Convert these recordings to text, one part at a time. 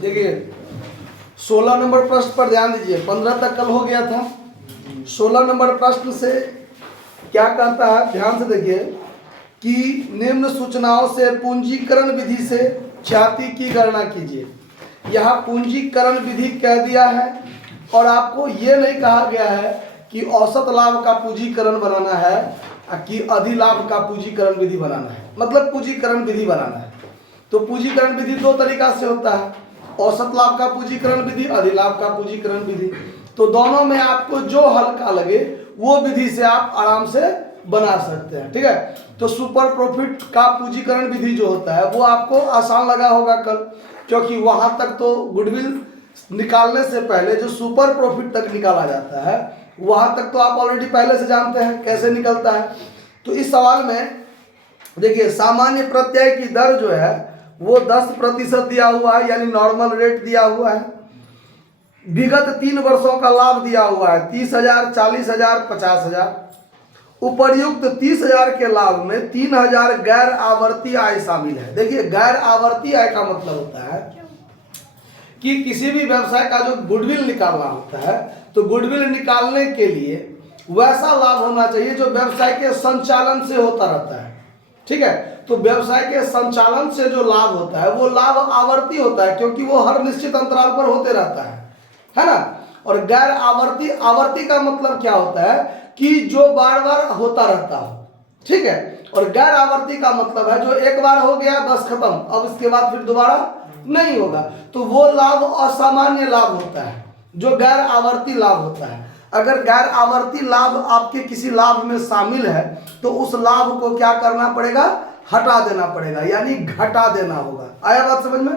देखिए 16 नंबर प्रश्न पर ध्यान दीजिए। 15 तक कल हो गया था। 16 नंबर प्रश्न से क्या कहता है, ध्यान से देखिए कि निम्न सूचनाओं से पूंजीकरण विधि से ख्याति की गणना कीजिए। यहाँ पूंजीकरण विधि कह दिया है और आपको ये नहीं कहा गया है कि औसत लाभ का पूंजीकरण बनाना है कि अधिलाभ का पूंजीकरण विधि बनाना है, मतलब पूंजीकरण विधि बनाना है। तो पूंजीकरण विधि दो तरीका से होता है, औसत लाभ का पूंजीकरण विधि, अधिलाभ का पूंजीकरण विधि। तो दोनों में आपको जो हल्का लगे वो विधि से आप आराम से बना सकते हैं, ठीक है। तो सुपर प्रॉफिट का पूंजीकरण विधि जो होता है वो आपको आसान लगा होगा कल, क्योंकि वहां तक तो गुडविल निकालने से पहले जो सुपर प्रॉफिट तक निकाला जाता है वहां तक तो आप ऑलरेडी पहले से जानते हैं कैसे निकलता है। तो इस सवाल में देखिए सामान्य प्रत्यय की दर जो है वो 10% दिया हुआ है, यानी नॉर्मल रेट दिया हुआ है। विगत 3 वर्षों का लाभ दिया हुआ है 30,000, 40,000, 50,000। उपर्युक्त 30,000 के लाभ में 3,000 गैर आवर्ती आय शामिल है। देखिए गैर आवर्ती आय का मतलब होता है कि किसी भी व्यवसाय का जो गुडविल निकालना होता है तो गुडविल निकालने के लिए वैसा लाभ होना चाहिए जो व्यवसाय के संचालन से होता रहता है, ठीक है। तो व्यवसाय के संचालन से जो लाभ होता है वो लाभ आवर्ती होता है, क्योंकि वो हर निश्चित अंतराल पर होते रहता है ना। और गैर आवर्ती, आवर्ती का मतलब क्या होता है कि जो बार बार होता रहता हो, ठीक है। और गैर आवर्ती का मतलब है जो एक बार हो गया बस खत्म, अब इसके बाद फिर दोबारा नहीं होगा। तो वो लाभ असामान्य लाभ होता है जो गैर आवर्ती लाभ होता है। अगर गैर आवर्ती लाभ आपके किसी लाभ में शामिल है तो उस लाभ को क्या करना पड़ेगा, हटा देना पड़ेगा, यानी घटा देना होगा। आया बात समझ में।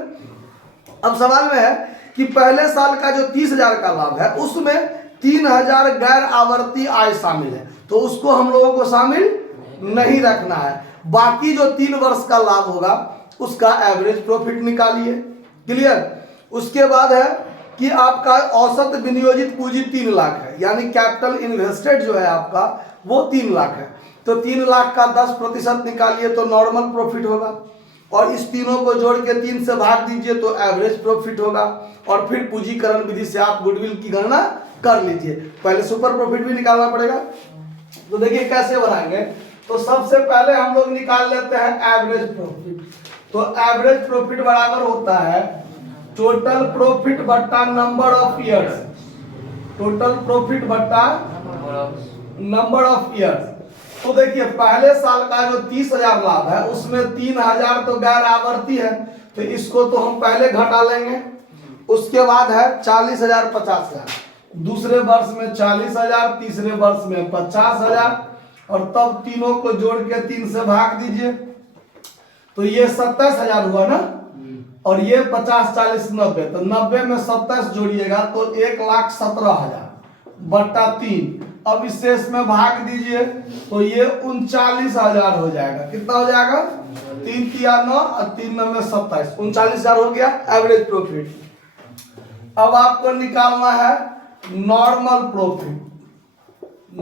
अब सवाल में है कि पहले साल का जो 30,000 का लाभ है उसमें 3,000 गैर आवर्ती आय शामिल है, तो उसको हम लोगों को शामिल नहीं रखना है। बाकी जो 3 वर्ष का लाभ होगा उसका एवरेज प्रॉफिट निकालिए, क्लियर। उसके बाद है कि आपका औसत विनियोजित पूंजी 3 लाख है, यानी कैपिटल इन्वेस्टेड जो है आपका वो 3 लाख है। तो 3 लाख का 10% निकालिए तो नॉर्मल प्रॉफिट होगा, और इस तीनों को जोड़ के 3 से भाग दीजिए तो एवरेज प्रॉफिट होगा। और फिर पूंजीकरण विधि से आप गुडविल की गणना कर लीजिए। पहले सुपर प्रॉफिट भी निकालना पड़ेगा, तो देखिए कैसे बनाएंगे। तो सबसे पहले हम लोग निकाल लेते हैं एवरेज प्रॉफिट। तो एवरेज प्रॉफिट बराबर होता है टोटल प्रॉफिट बट्टा number of years, total profit बट्टा नंबर ऑफ ईयर्स। तो देखिए पहले साल का जो 30,000 लाभ है उसमें 3,000 तो गैर आवर्ती है, तो इसको तो हम पहले घटा लेंगे। उसके बाद है 40,000, 50,000, दूसरे वर्ष में 40,000, तीसरे वर्ष में 50,000, और तब तीनों को जोड़ के 3 से भाग दीजिए तो ये 27,000 हुआ ना। और ये 50, 40, 90, तो 90 में 27 जोड़िएगा तो 1,17,000 बट्टा 3। अब इस शेष में भाग दीजिए तो ये 39,000 हो जाएगा। कितना हो जाएगा, 3 तिया 9 और 3 9 में 27, 39,000 हो गया एवरेज प्रॉफिट। अब आपको निकालना है नॉर्मल प्रॉफिट।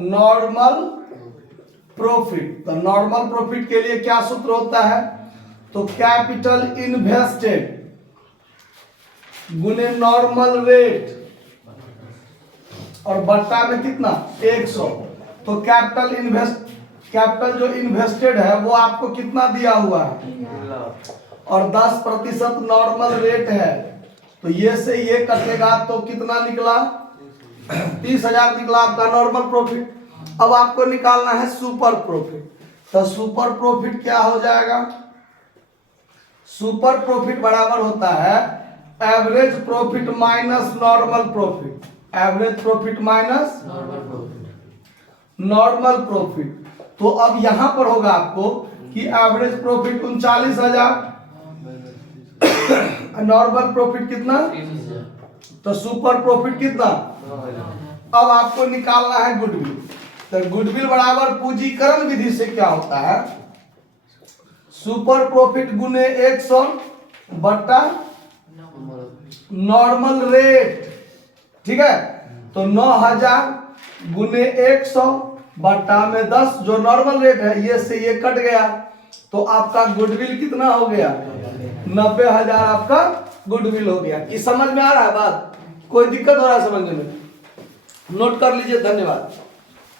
नॉर्मल प्रॉफिट, तो नॉर्मल प्रॉफिट के लिए क्या सूत्र होता है, तो कैपिटल इन्वेस्टेड गुने नॉर्मल रेट और बट्टा में कितना 100। तो कैपिटल जो इन्वेस्टेड है वो आपको कितना दिया हुआ है, और 10% नॉर्मल रेट है, तो ये से ये कटेगा तो कितना निकला 30,000 निकला आपका नॉर्मल प्रॉफिट। अब आपको निकालना है सुपर प्रॉफिट। तो सुपर प्रॉफिट क्या हो जाएगा, सुपर प्रॉफिट बराबर होता है average profit minus normal profit, average profit minus normal profit. तो अब यहां पर होगा आपको कि एवरेज प्रॉफिट 39,000, नॉर्मल प्रॉफिट कितना, तो सुपर प्रॉफिट कितना। अब आपको निकालना है गुडविल। तो गुडविल बराबर पूंजीकरण विधि से क्या होता है, सुपर प्रॉफिट गुने 100 बट्टा नॉर्मल रेट, ठीक है। तो 9,000 गुने 100 बट्टा में 10, जो नॉर्मल रेट है ये से ये कट गया तो आपका गुडविल कितना हो गया? 90,000 आपका गुडविल हो गया। ये समझ में आ रहा है बात? कोई दिक्कत हो रहा है समझने में? नोट कर लीजिए। धन्यवाद।